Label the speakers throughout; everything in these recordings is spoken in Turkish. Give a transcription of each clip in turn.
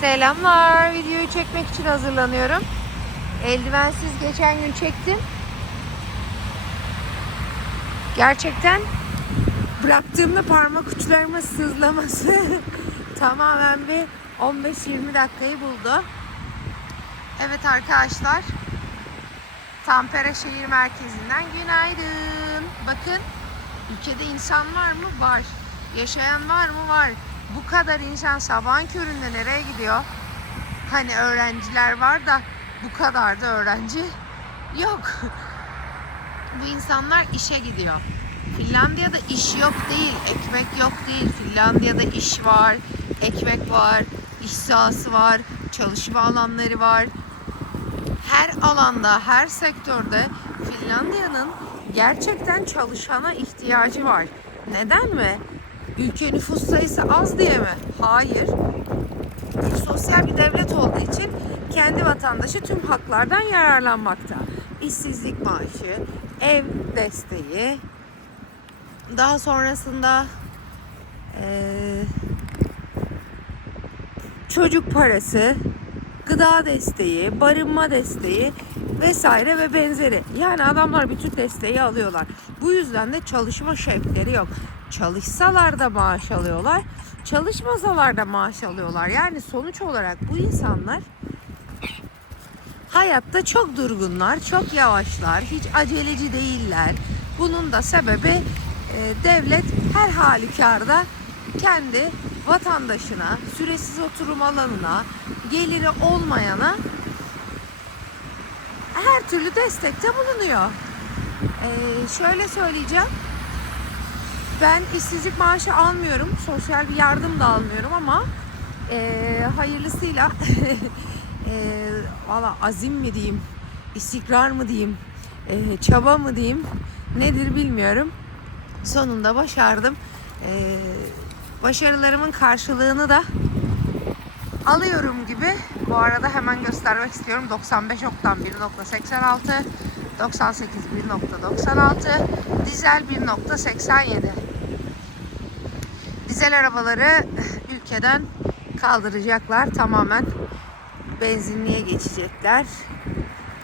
Speaker 1: Selamlar. Videoyu çekmek için hazırlanıyorum. Eldivensiz geçen gün çektim. Gerçekten bıraktığımda parmak uçlarıma sızlaması tamamen bir 15-20 dakikayı buldu. Evet arkadaşlar. Tampere şehir merkezinden günaydın. Bakın ülkede insan var mı? Var. Yaşayan var mı? Var. Bu kadar insan sabahın köründe nereye gidiyor? Hani öğrenciler var da bu kadar da öğrenci yok. Bu insanlar işe gidiyor. Finlandiya'da iş yok değil, ekmek yok değil. Finlandiya'da iş var, ekmek var, iş sahası var, çalışma alanları var. Her alanda, her sektörde Finlandiya'nın gerçekten çalışana ihtiyacı var. Neden mi? Ülke nüfus sayısı az diye mi? Hayır. Sosyal bir devlet olduğu için kendi vatandaşı tüm haklardan yararlanmakta. İşsizlik maaşı, ev desteği, daha sonrasında eee, çocuk parası, gıda desteği, barınma desteği vesaire ve benzeri. Yani adamlar bütün desteği alıyorlar. Bu yüzden de çalışma şevkleri yok. Çalışsalar da maaş alıyorlar, çalışmasalar da maaş alıyorlar. Yani sonuç olarak bu insanlar hayatta çok durgunlar, çok yavaşlar, hiç aceleci değiller. Bunun da sebebi e, devlet her halükarda kendi vatandaşına, süresiz oturum alanına, geliri olmayana her türlü destekte bulunuyor. E, şöyle söyleyeceğim. Ben işsizlik maaşı almıyorum, sosyal bir yardım da almıyorum ama e, hayırlısıyla e, valla azim mi diyeyim, istikrar mı diyeyim, e, çaba mı diyeyim, nedir bilmiyorum. Sonunda başardım. E, başarılarımın karşılığını da alıyorum gibi. Bu arada hemen göstermek istiyorum. 95 oktan 1.86, 98 1.96, dizel 1.87. Dizel arabaları ülkeden kaldıracaklar. Tamamen benzinliğe geçecekler.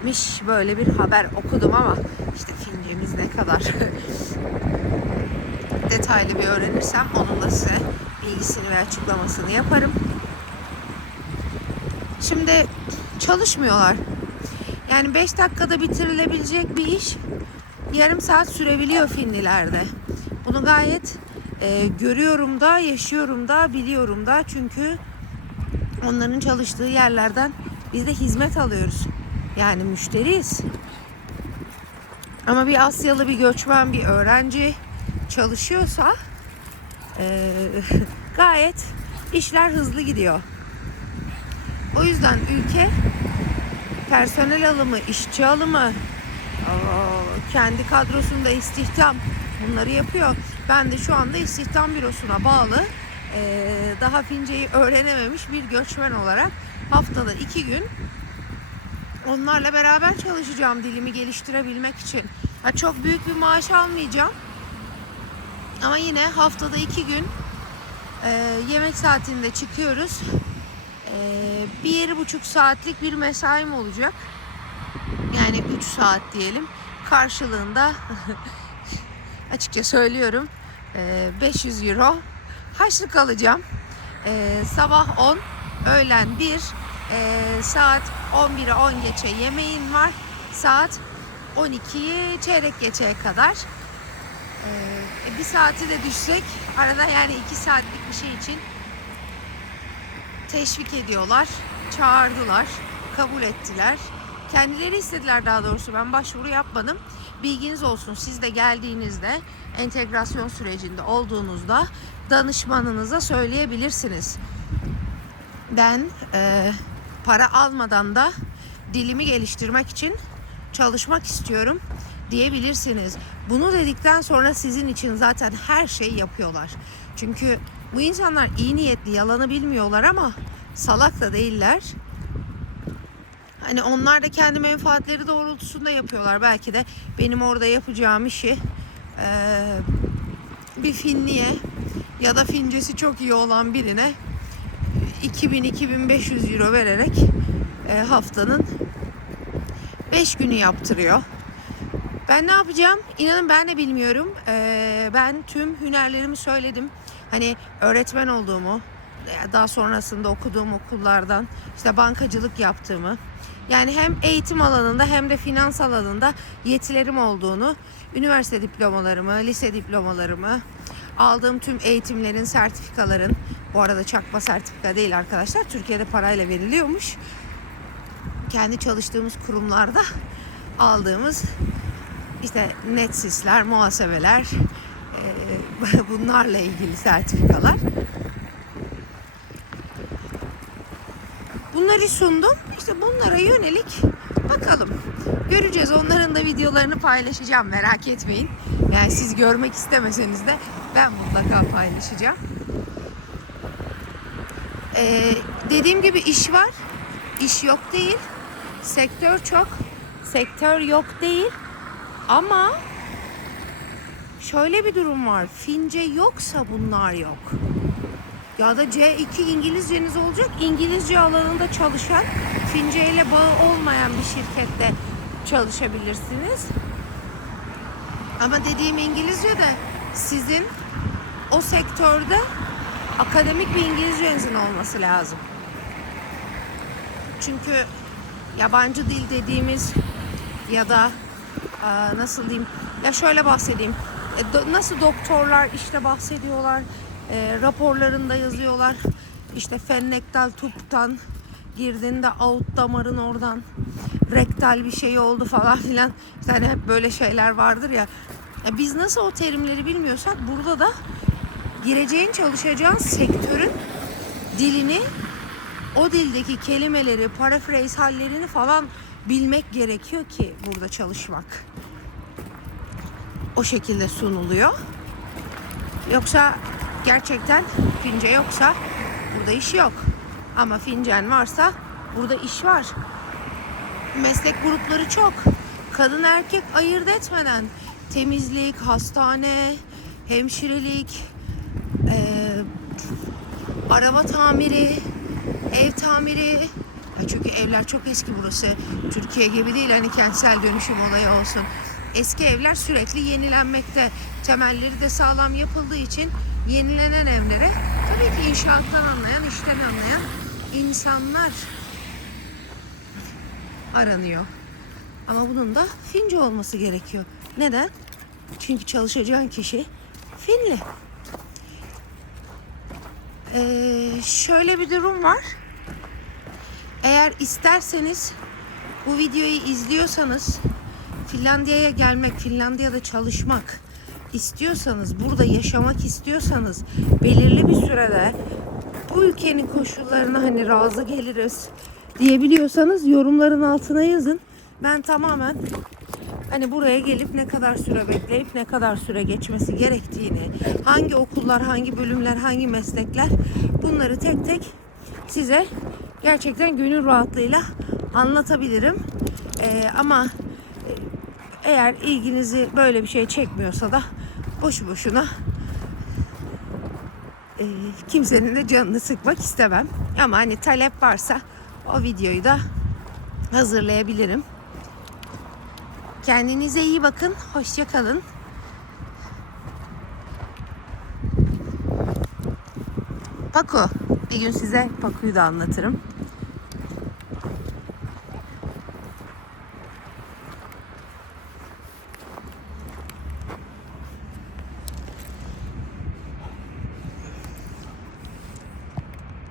Speaker 1: Miş böyle bir haber okudum ama işte fincemiz ne kadar detaylı bir öğrenirsem onun da size bilgisini ve açıklamasını yaparım. Şimdi çalışmıyorlar. Yani 5 dakikada bitirilebilecek bir iş yarım saat sürebiliyor Finlilerde. Bunu gayet e, görüyorum da, yaşıyorum da, biliyorum da. Çünkü onların çalıştığı yerlerden biz de hizmet alıyoruz. Yani müşteriyiz. Ama bir Asyalı, bir göçmen, bir öğrenci çalışıyorsa e, gayet işler hızlı gidiyor. O yüzden ülke personel alımı, işçi alımı, kendi kadrosunda istihdam bunları yapıyor. Ben de şu anda istihdam bürosuna bağlı e, daha Fince'yi öğrenememiş bir göçmen olarak haftada iki gün onlarla beraber çalışacağım dilimi geliştirebilmek için. Ha, çok büyük bir maaş almayacağım. Ama yine haftada iki gün e, yemek saatinde çıkıyoruz. E, bir buçuk saatlik bir mesaim olacak. Yani 3 saat diyelim. Karşılığında açıkça söylüyorum e, 500 euro harçlık alacağım. E, sabah 10, öğlen 1, e, saat 11'e 10 geçe yemeğin var. Saat 12'yi çeyrek geçeye kadar. Ee, bir saati de düşsek arada yani iki saatlik bir şey için teşvik ediyorlar, çağırdılar, kabul ettiler. Kendileri istediler daha doğrusu ben başvuru yapmadım. Bilginiz olsun siz de geldiğinizde entegrasyon sürecinde olduğunuzda danışmanınıza söyleyebilirsiniz. Ben e, para almadan da dilimi geliştirmek için çalışmak istiyorum diyebilirsiniz. Bunu dedikten sonra sizin için zaten her şeyi yapıyorlar. Çünkü bu insanlar iyi niyetli, yalanı bilmiyorlar ama salak da değiller. Hani onlar da kendi menfaatleri doğrultusunda yapıyorlar. Belki de benim orada yapacağım işi eee, bir Finliye ya da Fincesi çok iyi olan birine 2000-2500 euro vererek e, haftanın 5 günü yaptırıyor. Ben ne yapacağım? İnanın ben de bilmiyorum. Ee, ben tüm hünerlerimi söyledim. Hani öğretmen olduğumu, daha sonrasında okuduğum okullardan işte bankacılık yaptığımı, yani hem eğitim alanında hem de finans alanında yetilerim olduğunu, üniversite diplomalarımı, lise diplomalarımı, aldığım tüm eğitimlerin, sertifikaların, bu arada çakma sertifika değil arkadaşlar, Türkiye'de parayla veriliyormuş. Kendi çalıştığımız kurumlarda aldığımız işte netsisler, muhasebeler, e, bunlarla ilgili sertifikalar. Bunları sundum. İşte bunlara yönelik bakalım. Göreceğiz. Onların da videolarını paylaşacağım. Merak etmeyin. Yani siz görmek istemeseniz de ben mutlaka paylaşacağım. Ee, dediğim gibi iş var. İş yok değil. Sektör çok. Sektör yok değil. Ama şöyle bir durum var. Fince yoksa bunlar yok. Ya da C2 İngilizceniz olacak. İngilizce alanında çalışan, Fince ile bağı olmayan bir şirkette çalışabilirsiniz. Ama dediğim İngilizce de sizin o sektörde akademik bir İngilizcenizin olması lazım. Çünkü yabancı dil dediğimiz ya da nasıl diyeyim? Ya şöyle bahsedeyim. E, nasıl doktorlar işte bahsediyorlar e, raporlarında yazıyorlar. İşte fennektal tuptan girdiğinde aut damarın oradan. Rektal bir şey oldu falan filan. İşte hani hep böyle şeyler vardır ya. Ya biz nasıl o terimleri bilmiyorsak burada da gireceğin çalışacağın sektörün dilini o dildeki kelimeleri, paraphrase hallerini falan bilmek gerekiyor ki burada çalışmak. O şekilde sunuluyor. Yoksa gerçekten fince yoksa burada iş yok. Ama fincen varsa burada iş var. Meslek grupları çok. Kadın erkek ayırt etmeden temizlik, hastane, hemşirelik, eee araba tamiri, ev tamiri. Ya çünkü evler çok eski burası. Türkiye gibi değil hani kentsel dönüşüm olayı olsun. Eski evler sürekli yenilenmekte. Temelleri de sağlam yapıldığı için yenilenen evlere tabii ki inşaattan anlayan, işten anlayan insanlar aranıyor. Ama bunun da Fince olması gerekiyor. Neden? Çünkü çalışacağın kişi Finli. Ee, şöyle bir durum var. Eğer isterseniz bu videoyu izliyorsanız Finlandiya'ya gelmek, Finlandiya'da çalışmak istiyorsanız, burada yaşamak istiyorsanız belirli bir sürede bu ülkenin koşullarına hani razı geliriz diyebiliyorsanız yorumların altına yazın. Ben tamamen hani buraya gelip ne kadar süre bekleyip ne kadar süre geçmesi gerektiğini, hangi okullar, hangi bölümler, hangi meslekler bunları tek tek size gerçekten gönül rahatlığıyla anlatabilirim. Ee, ama eğer ilginizi böyle bir şey çekmiyorsa da boşu boşuna e, kimsenin de canını sıkmak istemem. Ama hani talep varsa o videoyu da hazırlayabilirim. Kendinize iyi bakın. Hoşça kalın. Paco. Bir gün size Paco'yu da anlatırım.